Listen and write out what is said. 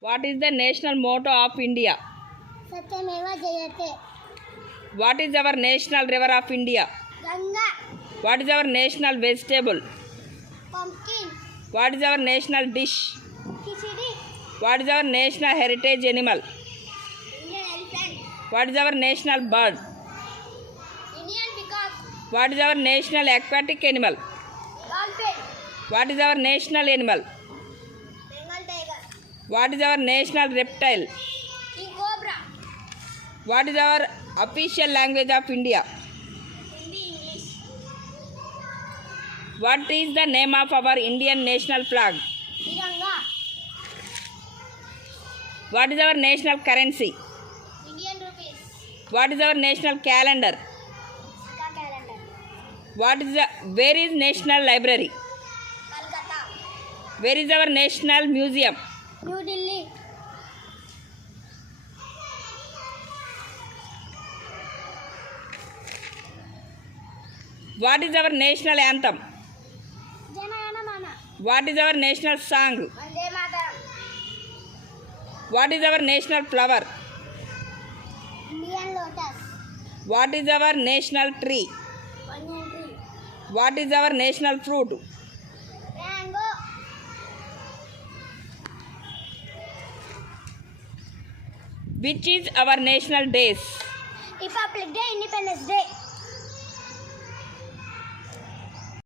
What is the national motto of India? Satyameva Jayate. What is our national river of India? Ganga. What is our national vegetable? Pumpkin. What is our national dish? Khichdi. What is our national heritage animal? Indian elephant. What is our national bird? Indian peacock. What is our national aquatic animal? Dolphin. What is our national animal? Bengal tiger. What is our national reptile? King cobra. What is our official language of India? Hindi, English. What is the name of our Indian national flag? Tiranga. What is our national currency? Indian rupees. What is our national calendar? Sika calendar. Where is national library? Kolkata. Where is our national museum? New Delhi. What is our national anthem? Janagana Mana. What is our national song? Vande Mataram. What is our national flower? Indian lotus. What is our national tree? Banyan tree. What is our national fruit? Mango. Which is our national days? Republic Day, Independence Day.